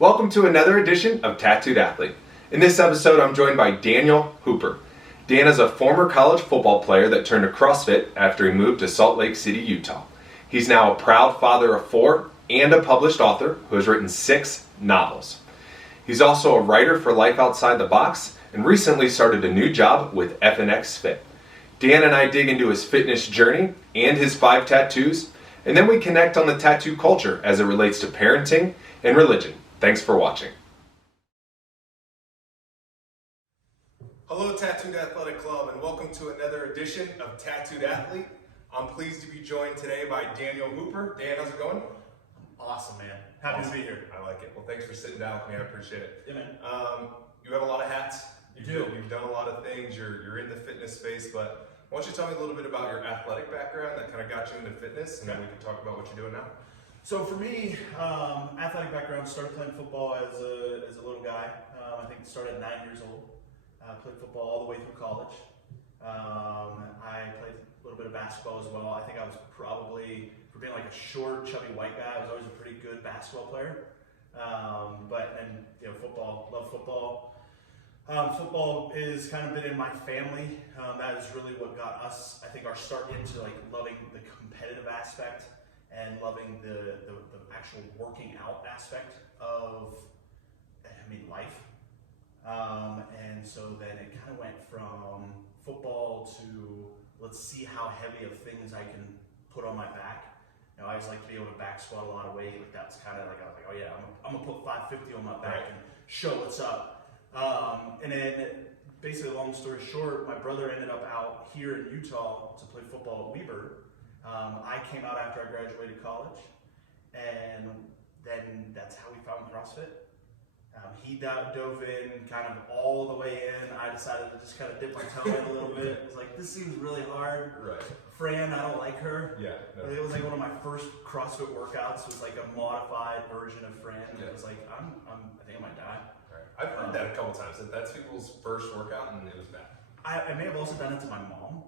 Welcome to another edition of Tattooed Athlete. In this episode, I'm joined by Daniel Hooper. Dan is a former college football player that turned to CrossFit after he moved to Salt Lake City, Utah. He's now a proud father of 4 and a published author who has written 6 novels. He's also a writer for Life Outside the Box and recently started a new job with FNX Fit. Dan and I dig into his fitness journey and his 5 tattoos, and then we connect on the tattoo culture as it relates to parenting and religion. Thanks for watching. Hello, Tattooed Athletic Club, and welcome to another edition of Tattooed Athlete. I'm pleased to be joined today by Daniel Hooper. Dan, how's it going? Awesome, man. Happy to be here. I like it. Well, thanks for sitting down with me. I appreciate it. Yeah, man. You have a lot of hats. You've done a lot of things. You're in the fitness space, but why don't you tell me a little bit about your athletic background that kind of got you into fitness, and then we can talk about what you're doing now. So for me, athletic background, started playing football as a little guy. I think started at 9 years old. Played football all the way through college. I played a little bit of basketball as well. I think I was probably, for being like a short, chubby white guy, I was always a pretty good basketball player. Football, love football. Football is kind of been in my family. That is really what got us, I think, our start into like loving the competitive aspect and loving the actual working out aspect of, life. And so then it kind of went from football to let's see how heavy of things I can put on my back. I always like to be able to back squat a lot of weight. Like that's kind of like, I was like, oh yeah, I'm gonna put 550 on my back and show what's up. And then basically, long story short, my brother ended up out here in Utah to play football at Weber. I came out after I graduated college, and then that's how we found CrossFit. He dove in kind of all the way in. I decided to just kind of dip my toe in a little bit. It was like, this seems really hard. Right. Fran, I don't like her. Yeah. No. It was like one of my first CrossFit workouts. Was like a modified version of Fran. Yeah. It was like, I think I might die. Right. I've heard that a couple times. That's people's first workout, and it was bad. I may have also done it to my mom.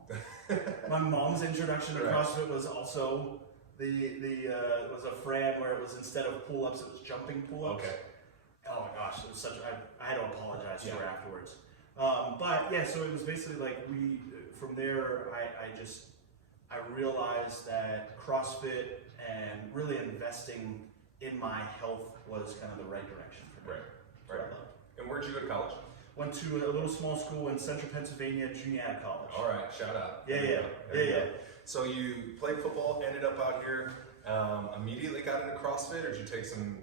My mom's introduction to CrossFit was also was a Fran where it was instead of pull-ups, it was jumping pull-ups. Okay. Oh my gosh, it was I had to apologize to her afterwards. So it was basically like from there, I realized that CrossFit and really investing in my health was kind of the right direction for me. Right. And where'd you go to college? Went to a little small school in central Pennsylvania, Juniata College. All right, shout out. Yeah. So you played football, ended up out here, immediately got into CrossFit, or did you take some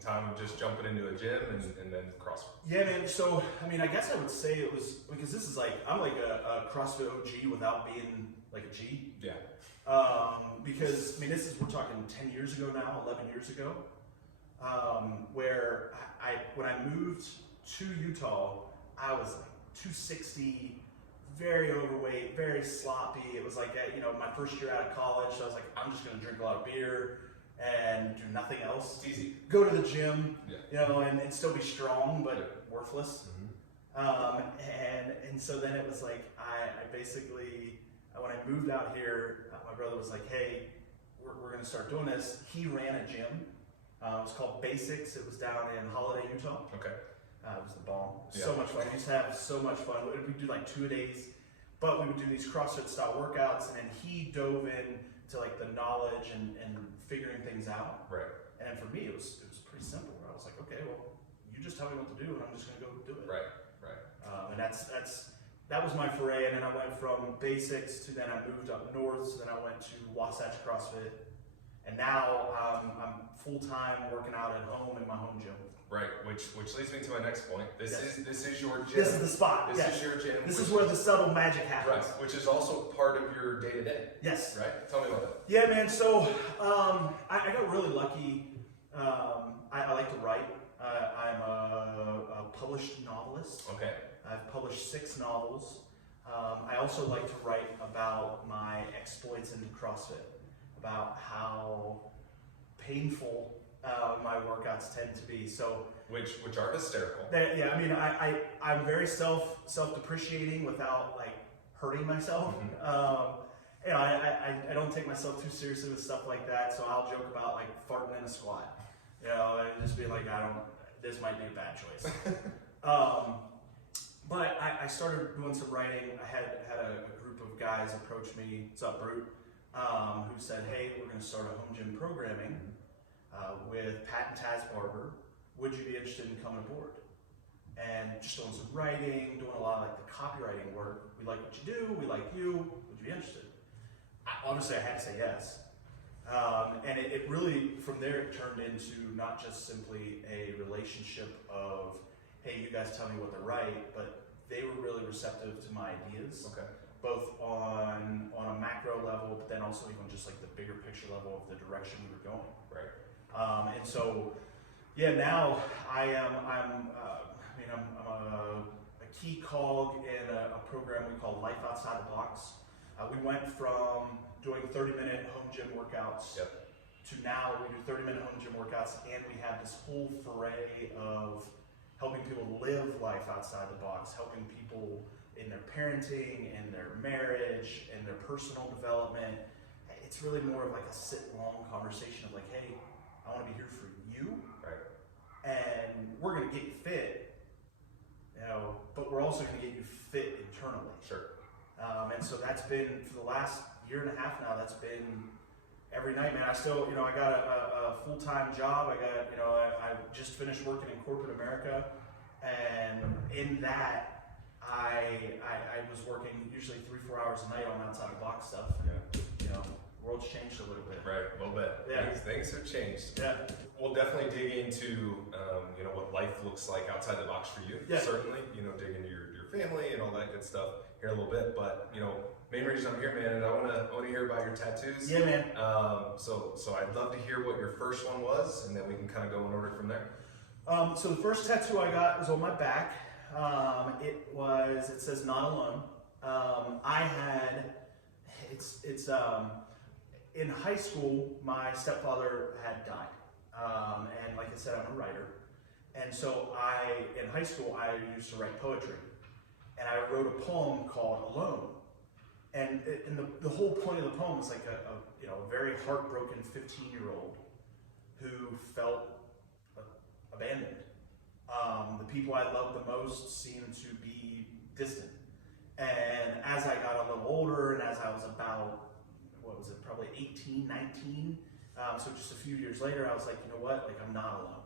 time of just jumping into a gym and then CrossFit? Yeah, man. So, I guess I would say it was, because this is like, I'm like a CrossFit OG without being like a G. Yeah. Because, we're talking 10 years ago now, 11 years ago, where when I moved to Utah, I was like 260, very overweight, very sloppy. It was like, my first year out of college, so I was like, I'm just gonna drink a lot of beer and do nothing else. It's easy. Go to the gym, and still be strong, but worthless. Mm-hmm. And so then it was like, I basically, when I moved out here, my brother was like, hey, we're gonna start doing this. He ran a gym. It was called Basics. It was down in Holiday, Utah. Okay. It was the bomb. So much fun. We used to have so much fun. We'd do like 2 days, but we would do these CrossFit style workouts, and then he dove in to like the knowledge and figuring things out. Right. And for me, it was pretty simple. I was like, okay, well, you just tell me what to do, and I'm just gonna go do it. Right. And that was my foray. And then I went from Basics to then I moved up north. So then I went to Wasatch CrossFit, and now I'm full time working out at home in my home gym. Right, which leads me to my next point. This is your gym. This is the spot. This is your gym. This is where the subtle magic happens. Right, which is also part of your day-to-day. Yes. Right? Tell me about that. Yeah, man. So I got really lucky. I like to write. I'm a published novelist. Okay. I've published 6 novels. I also like to write about my exploits into CrossFit, about how painful my workouts tend to be. So which are hysterical. I'm very self-depreciating without like hurting myself. Mm-hmm. I don't take myself too seriously with stuff like that. So I'll joke about like farting in a squat, and just be like, this might be a bad choice. But I started doing some writing. I had a group of guys approach me, what's up, Brute, who said, hey, we're going to start a home gym programming with Pat and Taz Barber. Would you be interested in coming aboard? And just doing some writing, doing a lot of like the copywriting work. We like what you do, we like you, would you be interested? Obviously I had to say yes. And it really, from there, it turned into not just simply a relationship of, hey, you guys tell me what to write, but they were really receptive to my ideas, both on a macro level, but then also even just like the bigger picture level of the direction we were going. Right. And so, yeah, now I'm a key cog in a program we call Life Outside the Box. We went from doing 30-minute home gym workouts to now we do 30-minute home gym workouts, and we have this whole foray of helping people live life outside the box, helping people in their parenting, in their marriage, in their personal development. It's really more of like a sit-long conversation of like, hey, I want to be here for you, and we're going to get you fit, but we're also going to get you fit internally. Sure. And so that's been, for the last year and a half now, that's been every night, man. I still, I got a full-time job. I just finished working in corporate America, and in that, I was working usually 3-4 hours a night on outside the box stuff. The world's changed a little bit. Right, a little bit. Yeah. Things have changed. Yeah. We'll definitely dig into what life looks like outside the box for you. Yeah. Certainly, dig into your family and all that good stuff here a little bit. But main reason I'm here, man, is I want to hear about your tattoos. Yeah, man. So I'd love to hear what your first one was, and then we can kind of go in order from there. So the first tattoo I got was on my back. It says "Not Alone." In high school, my stepfather had died, and like I said, I'm a writer, and so in high school I used to write poetry, and I wrote a poem called "Alone," and the whole point of the poem was like a very heartbroken 15-year-old who felt abandoned. The people I loved the most seemed to be distant. And as I got a little older, and as I was about, probably 18, 19, so just a few years later, I was like, you know what, like I'm not alone.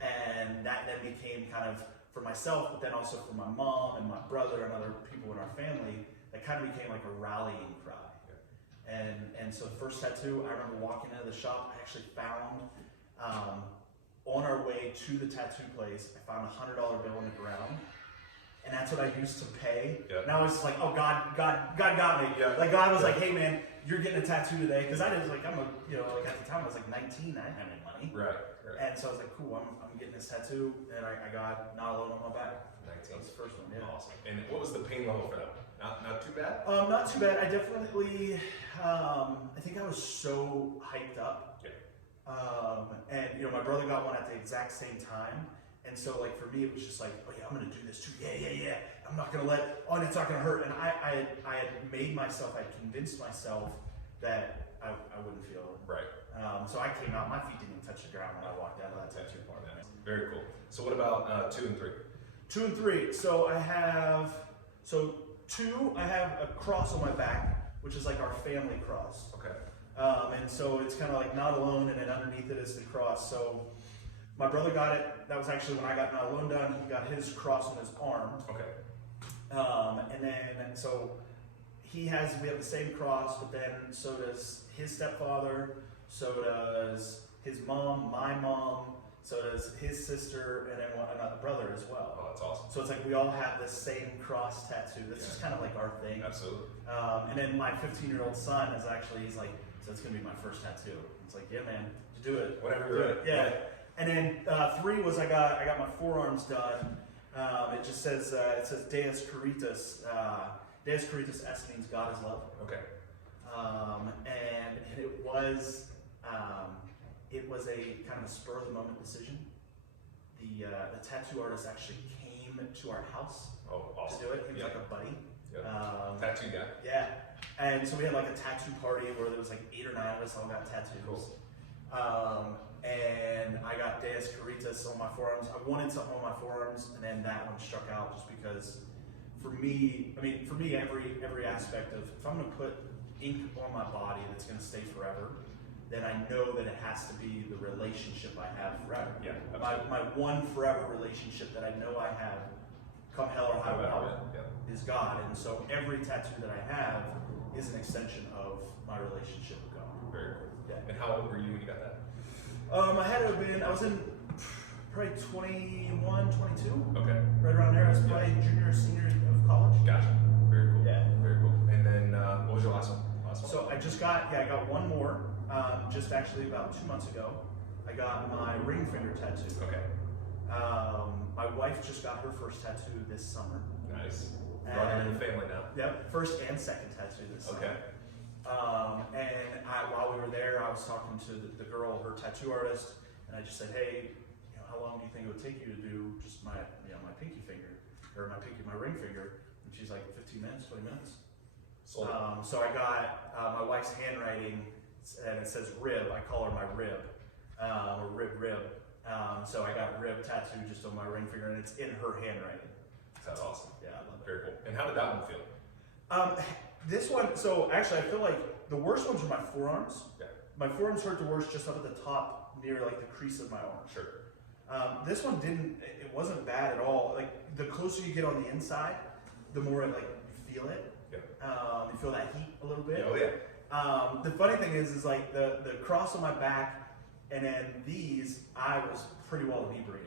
And that then became kind of, for myself, but then also for my mom and my brother and other people in our family, that kind of became like a rallying cry. And so the first tattoo, I remember walking into the shop, I actually found, on our way to the tattoo place, I found a $100 bill on the ground, and that's what I used to pay. And I was just like, oh, God got me. Like God was like, hey man, you're getting a tattoo today, because I didn't, like, at the time I was like 19, I didn't have any money. Right. And so I was like, cool, I'm getting this tattoo, and I got Not Alone on my back. 19. That was the first one. Yeah. Awesome. And what was the pain level for that? Not too bad. Not too bad. I definitely, I think I was so hyped up. And my brother got one at the exact same time, and so like for me it was just like, oh yeah, I'm gonna do this too. Yeah. I'm not gonna and it's not gonna hurt. And I had made myself, I convinced myself that I wouldn't feel it. Right. So I came out, my feet didn't even touch the ground when I walked out of that tattoo parlor. Very cool. So what about 2 and 3? 2 and 3. So I have 2. I have a cross on my back, which is like our family cross. Okay. And so it's kind of like Not Alone, and then underneath it is the cross. So my brother got it. That was actually when I got Not Alone done. He got his cross on his arm. Okay. And then so we have the same cross, but then so does his stepfather, so does his mom, my mom, so does his sister, and then another brother as well. Oh, that's awesome. So it's like we all have the same cross tattoo. That's just kind of like our thing. Absolutely. And then my 15-year-old son is actually, he's like, so it's gonna be my first tattoo. It's like, yeah, man, do it. Whatever you're ready. Yeah. And then 3 was I got my forearms done. It just says Deus Caritas. Deus Caritas S means God is love. Okay. And it was a kind of a spur of the moment decision. The tattoo artist actually came to our house to do it. He was like a buddy. Tattoo guy. Yeah. And so we had like a tattoo party where there was like 8 or 9 of us all got tattoos. Cool. And I got Deus Reyes Caritas on my forearms. I wanted something on my forearms, and then that one struck out just because, for me, every aspect of, if I'm going to put ink on my body that's going to stay forever, then I know that it has to be the relationship I have forever. Yeah, my one forever relationship that I know I have, come hell or high water, is God. And so every tattoo that I have is an extension of my relationship with God. Very cool. Yeah. And how old were you when you got that? I was in probably 21, 22. Okay. Right around there. I was probably junior or senior of college. Gotcha. Very cool. Yeah. Very cool. And then what was your last one? So I got one more, just actually about 2 months ago. I got my ring finger tattoo. Okay. My wife just got her first tattoo this summer. Nice. Running in the family now. Yep, first and second tattoo this summer. Okay. While we were there, I was talking to the girl, her tattoo artist, and I just said, hey, how long do you think it would take you to do just my pinky finger, or my ring finger? And she's like, 15 minutes, 20 minutes. So I got my wife's handwriting, and it says rib. I call her my rib, or rib. So I got rib tattoo just on my ring finger, and it's in her handwriting. That's awesome. Yeah, I love it. Very cool. And how did that one feel? This one, so actually I feel like the worst ones are my forearms. Yeah. My forearms hurt the worst just up at the top near like the crease of my arm. Sure. This one it wasn't bad at all. Like the closer you get on the inside, the more like you feel it. Yeah. You feel that heat a little bit. Oh yeah. The funny thing is like the cross on my back, and then these, I was pretty well inebriated.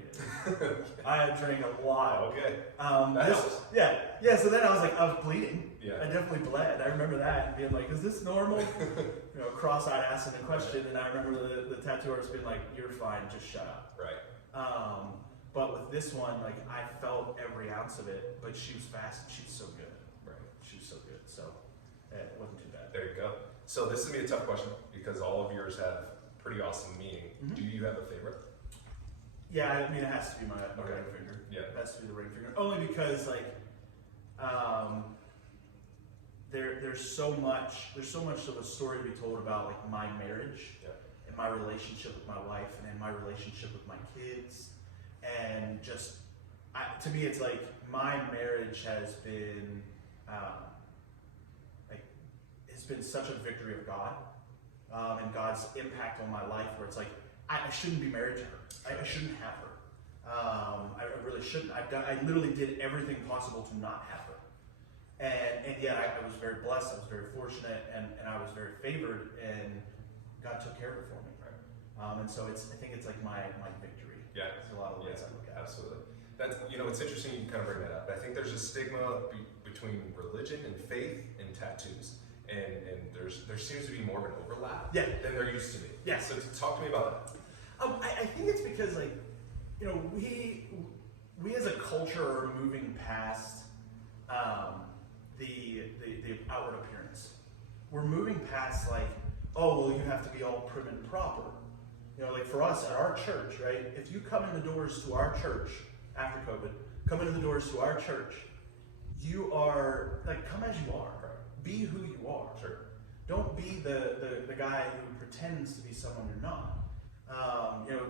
I drank a lot. Okay. That helps. Yeah. So then I was bleeding. Yeah. I definitely bled. I remember that and being like, "Is this normal?" Cross-eyed asking the question, and I remember the tattoo artist being like, "You're fine. Just shut up." Right. But with this one, like I felt every ounce of it. But she was fast. And she was so good. Right. She was so good. So it wasn't too bad. There you go. So this is gonna be a tough question because all of yours have pretty awesome meaning. Mm-hmm. Do you have a favorite? Yeah, I mean it has to be my ring finger. Yeah, it has to be the ring finger. Only because there's so much of a story to be told about like my marriage and my relationship with my wife and then my relationship with my kids, and just to me it's like my marriage has been such a victory of God and God's impact on my life, where it's like I shouldn't be married to her. I shouldn't have her. I really shouldn't. I literally did everything possible to not have her. And yet I was very blessed, I was very fortunate, and I was very favored, and God took care of it for me. Right. And so I think it's like my victory. Yeah. There's a lot of ways I look at it. Absolutely. That's, it's interesting you kind of bring that up. I think there's a stigma between religion and faith and tattoos. And there seems to be more of an overlap than there used to be. Yeah. So talk to me about that. I think it's because we as a culture are moving past the outward appearance. We're moving past you have to be all prim and proper. Like for us at our church, right? If you come in the doors to our church after COVID, come into the doors to our church, you are come as you are. Be who you are. Sure. Don't be the guy who pretends to be someone you're not.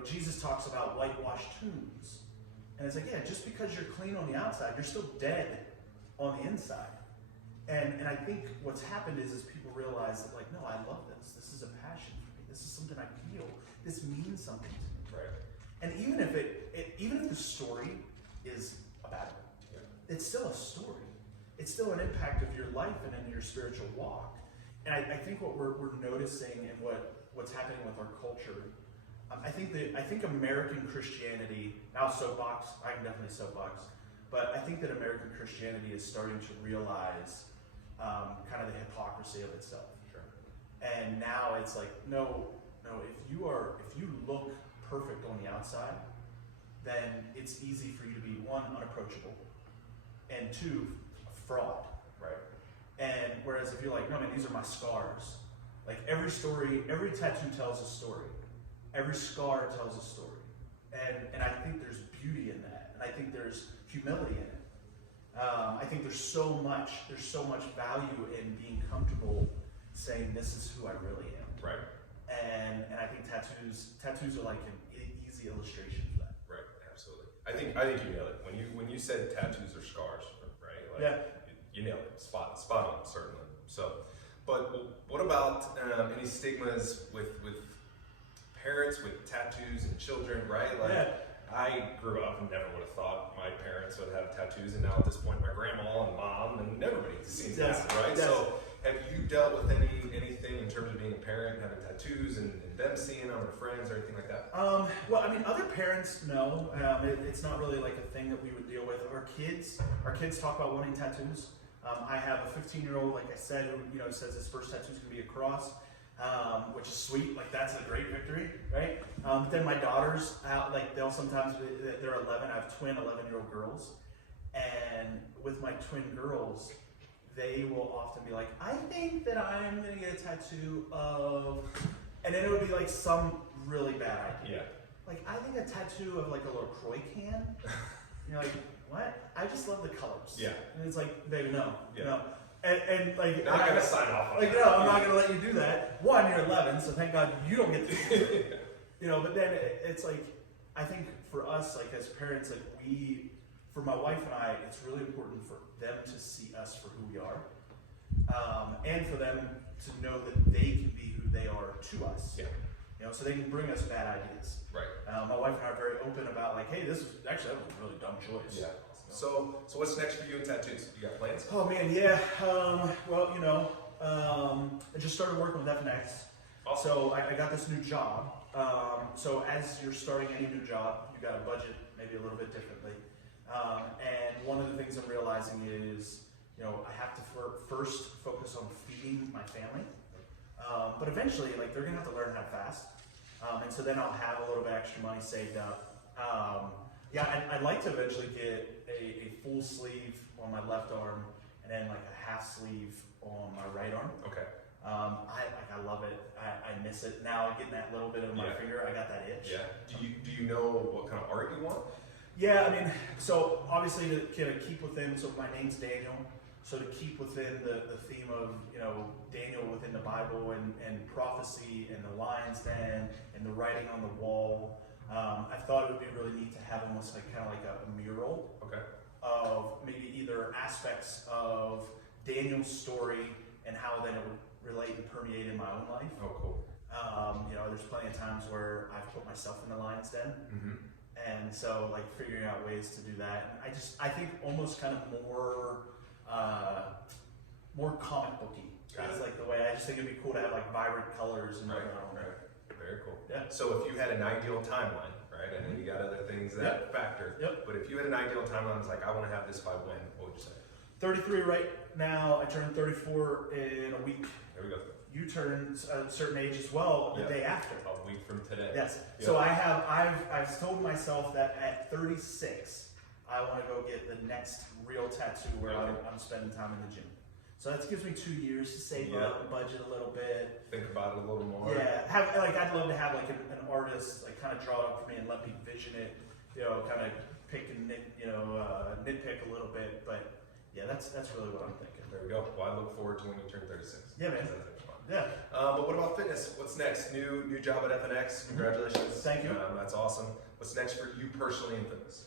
Jesus talks about whitewashed tombs. And it's just because you're clean on the outside, you're still dead on the inside. And I think what's happened is people realize that no, I love this. This is a passion for me. This is something I feel. This means something to me. Right. And even if the story is a bad one, it's still a story. It's still an impact of your life and in your spiritual walk. And I think what we're noticing and what's happening with our culture, I think American Christianity, now soapbox, I can definitely soapbox, but I think that American Christianity is starting to realize kind of the hypocrisy of itself. Sure. And now it's no, if you look perfect on the outside, then it's easy for you to be one, unapproachable, and two, fraud. Right. And whereas if you're no man, these are my scars. Every tattoo tells a story. Every scar tells a story. And I think there's beauty in that. And I think there's humility in it. I think there's so much value in being comfortable saying this is who I really am. Right. And I think tattoos are an the illustration for that. Right, absolutely. I think you nailed it. When you said tattoos or scars, right? Like, Yeah. You nailed it. Spot on, certainly. So, but what about any stigmas with parents with tattoos and children, right? Like, Yeah. I grew up and never would have thought my parents would have tattoos, and now at this point, my grandma and mom and everybody seems to have, right? Yes. So, have you dealt with anything in terms of being a parent, having tattoos, and them seeing them, or friends, or anything like that? Well, I mean, other parents, no. It's not really like a thing that we would deal with. Our kids talk about wanting tattoos. I have a 15-year-old, like I said, who says his first tattoo is going to be a cross. Which is sweet, like that's a great victory, right? But then my daughters, like they're 11, I have twin 11-year-old girls, and with my twin girls, they will often be like, I think that I'm gonna get a tattoo of, and then it would be like some really bad idea. Yeah. Like, I think a tattoo of like a LaCroix can, you're like, what? I just love the colors. Yeah. And it's like, baby, no, Yeah. no. And like, Not gonna sign off on like, that. no, I'm not gonna let you do that. One, you're 11, so thank God you don't get to do it. But then it's like, I think for us, like as parents, like for my wife and I, it's really important for them to see us for who we are, and for them to know that they can be who they are to us. Yeah. So they can bring us bad ideas. Right. My wife and I are very open about like, hey, that was a really dumb choice. Yeah. So what's next for you in tattoos? You got plans? Oh man, yeah. I just started working with FNX. Awesome. So I got this new job. So as you're starting any new job, you got to budget maybe a little bit differently. And one of the things I'm realizing is, I have to first focus on feeding my family. But eventually, like they're gonna have to learn how fast. And so then I'll have a little bit extra money saved up. I'd like to eventually get a full sleeve on my left arm and then like a half sleeve on my right arm. Okay. I love it. I miss it now. Getting that little bit of my finger, I got that itch. Yeah. Do you know what kind of art you want? Yeah, I mean, so obviously to kind of keep within. So my name's Daniel. So to keep within the theme of Daniel within the Bible and prophecy and the lion's den and the writing on the wall. I thought it would be really neat to have almost like kind of like a mural of maybe either aspects of Daniel's story and how then it would relate and permeate in my own life. Oh, cool. There's plenty of times where I've put myself in the lion's den. Mm-hmm. And so like figuring out ways to do that. And I think almost kind of more comic booky. That's like the way I just think it'd be cool to have like vibrant colors and right. Very cool. Yeah. So if you had an ideal timeline, right? I know you got other things that factor. Yep. But if you had an ideal timeline, it's like I want to have this by when? What would you say? 33 right now. I turned 34 in a week. There we go. You turn a certain age as well the day after. A week from today. Yes. Yep. So I've told myself that at 36 I want to go get the next real tattoo where I'm spending time in the gym. So that gives me 2 years to save up and budget a little bit. Think about it a little more. Yeah, I'd love to have like an artist like kind of draw it up for me and let me vision it. Kind of pick and nitpick a little bit. But yeah, that's really what I'm thinking. There we go. Well, I look forward to when you turn 36. Yeah, man. Yeah. But what about fitness? What's next? New job at FNX. Congratulations. Thank you. That's awesome. What's next for you personally in fitness?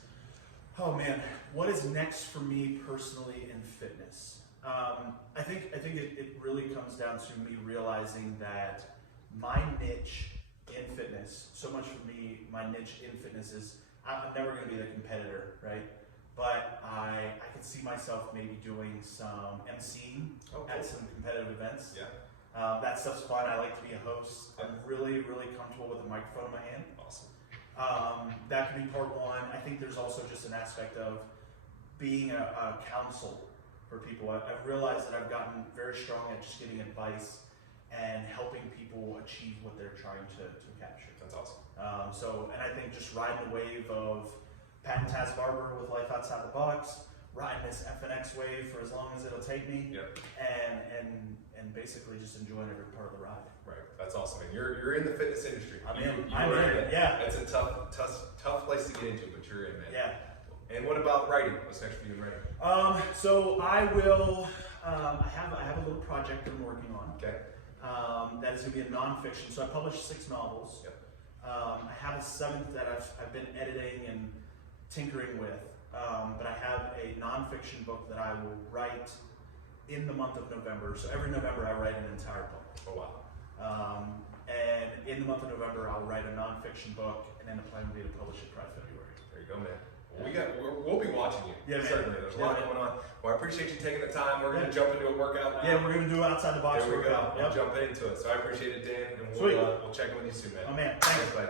Oh man, what is next for me personally in fitness? I think it really comes down to me realizing that my niche in fitness, so much for me, my niche in fitness is I'm never going to be the competitor, right? But I could see myself maybe doing some emceeing at some competitive events. Yeah. That stuff's fun. I like to be a host. I'm really, really comfortable with a microphone in my hand. Awesome. That could be part one. I think there's also just an aspect of being a counsel for people. I've realized that I've gotten very strong at just giving advice and helping people achieve what they're trying to capture. That's awesome. And I think just riding the wave of Pat and Taz Barber with Life Outside the Box, riding this FNX wave for as long as it'll take me, and basically just enjoying every part of the ride. Right, that's awesome. And you're in the fitness industry. I'm in it. Yeah, it's a tough place to get into, but you're in, man. Yeah. And what about writing? What's next for you in writing? So I will. I have a little project I'm working on. Okay. That is going to be a nonfiction. So I published 6 novels. Yep. I have a 7th that I've been editing and tinkering with, but I have a nonfiction book that I will write in the month of November. So every November I write an entire book. Oh wow. And in the month of November I'll write a nonfiction book, and then the plan will be to publish it by February. There you go, man. We'll be watching you. Yeah, man. Certainly. There's a lot going on. Well, I appreciate you taking the time. We're going to jump into a workout now. Yeah, we're going to do outside the box there we workout. go. We'll jump into it. So I appreciate it, Dan, and Sweet. we'll check in with you soon, man. Oh man, Thanks, buddy.